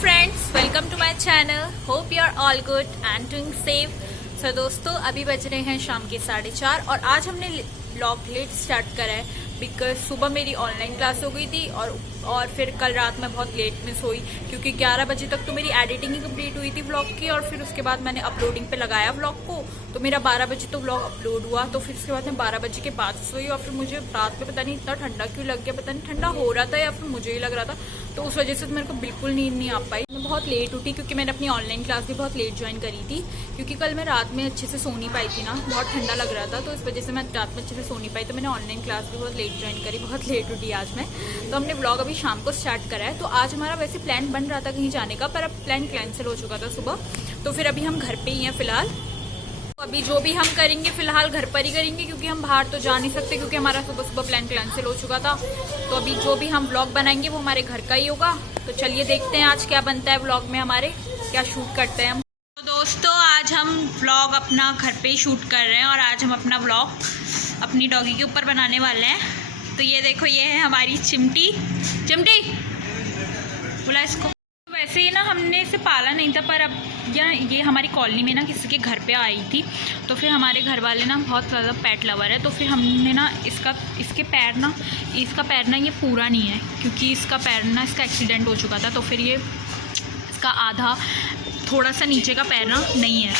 Friends, welcome to my channel. Hope you are all good and doing safe. So दोस्तों, अभी बज रहे हैं शाम के 4:30 और आज हमने व्लॉग लेट स्टार्ट करा है बिकॉज सुबह मेरी ऑनलाइन क्लास हो गई थी और फिर कल रात में बहुत लेट में सोई क्योंकि 11 बजे तक तो मेरी एडिटिंग ही कंप्लीट हुई थी व्लॉग की और फिर उसके बाद मैंने अपलोडिंग पे लगाया व्लॉग को तो मेरा 12 बजे तो व्लॉग अपलोड हुआ। तो फिर उसके बाद मैं 12 बजे के बाद सोई और फिर मुझे रात में पता नहीं इतना ठंडा क्यों लग गया, पता नहीं ठंडा हो रहा था या फिर मुझे ही लग रहा था, तो उस वजह से मेरे को बिल्कुल नींद नहीं आ पाई। मैं बहुत लेट उठी क्योंकि मैंने अपनी ऑनलाइन क्लास भी बहुत लेट ज्वाइन करी थी क्योंकि कल मैं रात में अच्छे से सो नहीं पाई थी ना, बहुत ठंडा लग रहा था, तो इस वजह से मैं रात में अच्छे से सो नहीं पाई। तो मैंने ऑनलाइन क्लास भी बहुत लेट ज्वाइन करी, बहुत लेट उठी आज मैं। तो हमने व्लॉग अभी शाम को स्टार्ट करा है। तो आज हमारा वैसे प्लान बन रहा था कहीं जाने का, पर अब प्लान कैंसिल हो चुका था सुबह, तो फिर अभी हम घर पे ही हैं फिलहाल। तो अभी जो भी हम करेंगे फिलहाल घर पर ही करेंगे क्योंकि हम बाहर तो जा नहीं सकते क्योंकि हमारा सुबह सुबह प्लान कैंसिल हो चुका था। तो अभी जो भी हम व्लॉग बनाएंगे वो हमारे घर का ही होगा। तो चलिए देखते हैं आज क्या बनता है व्लॉग में, हमारे क्या शूट करते हैं हम। तो दोस्तों, आज हम व्लॉग अपना घर पे ही शूट कर रहे हैं और आज हम अपना व्लॉग अपनी डॉगी के ऊपर बनाने वाले हैं। तो ये देखो, ये है हमारी चिमटी। चिमटी बोला इसको। वैसे ही ना हमने इसे पाला नहीं था, पर अब ये हमारी कॉलोनी में ना किसी के घर पे आई थी, तो फिर हमारे घर वाले ना बहुत ज़्यादा पेट लवर है, तो फिर हमने ना इसका पैर ना ये पूरा नहीं है क्योंकि इसका पैर ना इसका एक्सीडेंट हो चुका था, तो फिर ये इसका आधा थोड़ा सा नीचे का पैर ना नहीं है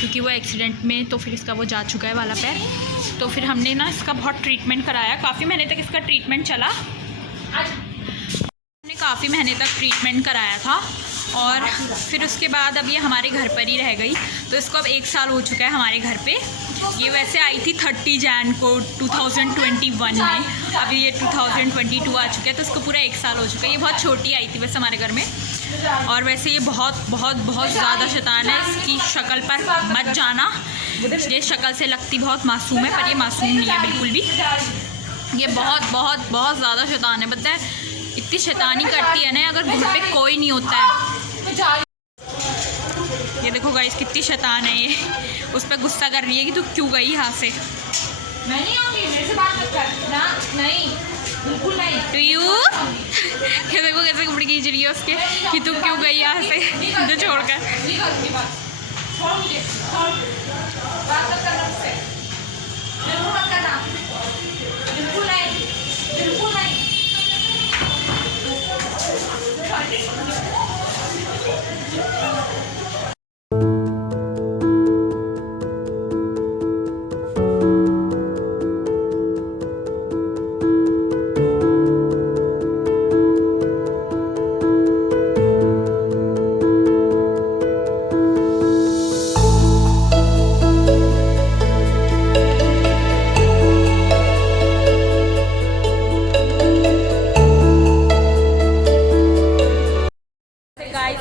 क्योंकि वो एक्सीडेंट में, तो फिर इसका वो जा चुका है वाला पैर। तो फिर हमने ना इसका बहुत ट्रीटमेंट कराया, काफ़ी महीने तक इसका ट्रीटमेंट चला। हमने काफ़ी महीने तक ट्रीटमेंट कराया था और फिर उसके बाद अब ये हमारे घर पर ही रह गई। तो इसको अब 1 साल हो चुका है हमारे घर पे। ये वैसे आई थी 30 जैन को 2021 में, अभी ये 2022 आ चुका है, तो इसको पूरा 1 साल हो चुका है। ये बहुत छोटी आई थी वैसे हमारे घर में, और वैसे ये बहुत बहुत बहुत ज़्यादा शैतान है। इसकी शक्ल पर मत जाना, ये शक्ल से लगती बहुत मासूम है पर ये मासूम नहीं है बिल्कुल भी। ये बहुत बहुत बहुत ज़्यादा शैतान है, पता है इतनी शैतानी करती है ना अगर घर पे कोई नहीं होता है। ये देखो गाइस कितनी शैतान है ये, उस पर गुस्सा कर रही है कि तू क्यों गई यहाँ से। मैं नहीं आऊंगी, मेरे से बात मत कर ना, नहीं बिल्कुल नहीं। तो ये देखो कैसे कपड़े खींच रही है उसके कि तू क्यों गई यहाँ से मुझे छोड़कर। बात मत करना मुझसे, बिल्कुल मत करना, बिल्कुल नहीं, बिल्कुल नहीं।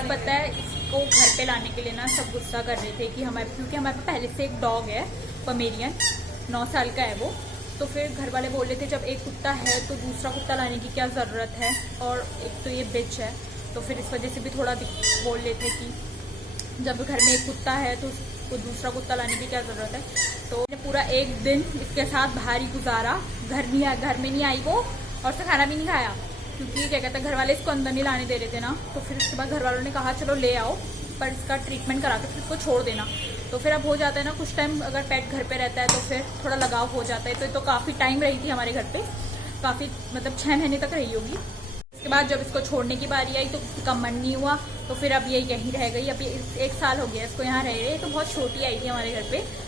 पता है इसको घर पे लाने के लिए ना सब गुस्सा कर रहे थे कि क्योंकि हमारे पास पहले से एक डॉग है पमेरियन, 9 साल का है वो। तो फिर घर वाले बोल रहे थे जब एक कुत्ता है तो दूसरा कुत्ता लाने की क्या ज़रूरत है, और एक तो ये बिच है, तो फिर इस वजह से भी थोड़ा बोल रहे थे कि जब घर में एक कुत्ता है तो उसको दूसरा कुत्ता लाने की क्या ज़रूरत है। तो मैंने पूरा 1 दिन इसके साथ बाहर ही गुजारा, घर में नहीं आई वो और उससे खाना भी नहीं खाया क्योंकि क्या कहते हैं घर वाले इसको अंदर नहीं लाने दे रहे थे ना। तो फिर उसके बाद घर वालों ने कहा चलो ले आओ, पर इसका ट्रीटमेंट करा के फिर इसको छोड़ देना। तो फिर अब हो जाता है ना कुछ टाइम अगर पेट घर पे रहता है तो फिर थोड़ा लगाव हो जाता है। तो ये तो काफ़ी टाइम रही थी हमारे घर पे, काफ़ी मतलब 6 महीने तक रही होगी। उसके बाद जब इसको छोड़ने की बारी आई तो किसी का मन नहीं हुआ, तो फिर अब ये यहीं रह गई। अब ये 1 साल हो गया इसको यहाँ रह रही है। तो बहुत छोटी आई थी हमारे घर पे।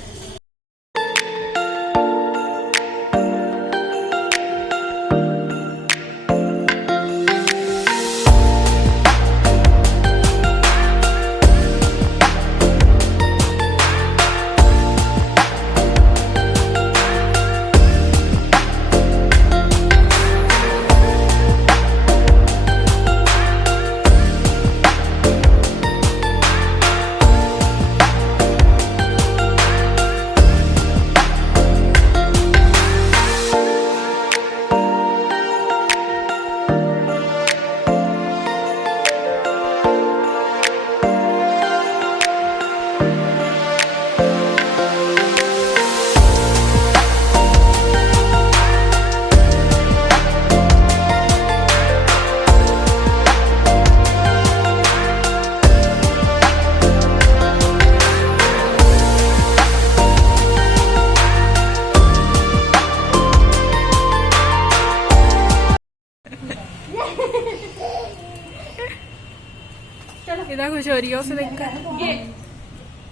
इतना खुश हो रही है उसे देखकर।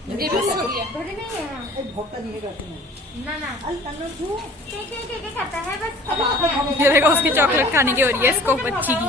ये भी खुश हो रही है। ये देखो उसकी चॉकलेट खाने की हो रही है इसको, बच्ची की।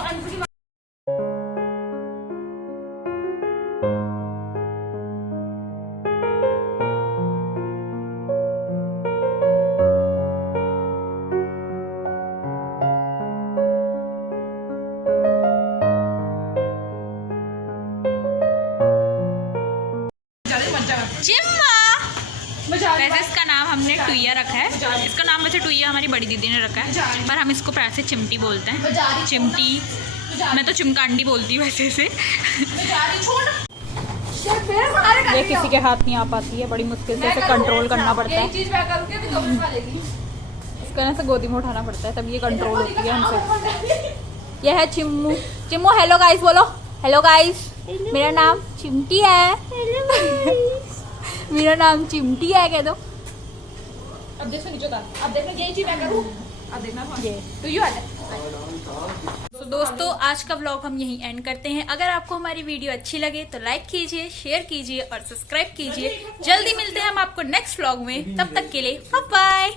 वैसे इसका नाम हमने टुइया रखा है। इसका नाम वैसे टुइया हमारी बड़ी दीदी ने रखा है, पर हम इसको प्यार से चिमटी बोलते हैं। चिमटी, मैं तो चिमकांडी बोलती हूँ वैसे से। ये किसी के हाथ नहीं आ पाती है, बड़ी मुश्किल से इसे कंट्रोल करना पड़ता है। इसको ऐसे गोदी में उठाना पड़ता है, तब ये कंट्रोल होती है हमसे। यह है चिम्मू। चिम्मू हेलो गाइस बोलो। हेलो गाइस, मेरा नाम चिमटी है। मेरा नाम चिमटी है, कह दो। अब देखो नीचे का, अब देखो यही चीज मैं करूँ, अब देखना ये तो यू आता है। तो दोस्तों आज का व्लॉग हम यहीं एंड करते हैं। अगर आपको हमारी वीडियो अच्छी लगे तो लाइक कीजिए, शेयर कीजिए और सब्सक्राइब कीजिए। जल्दी मिलते हैं हम आपको नेक्स्ट व्लॉग में, तब तक के लिए बाय बाय।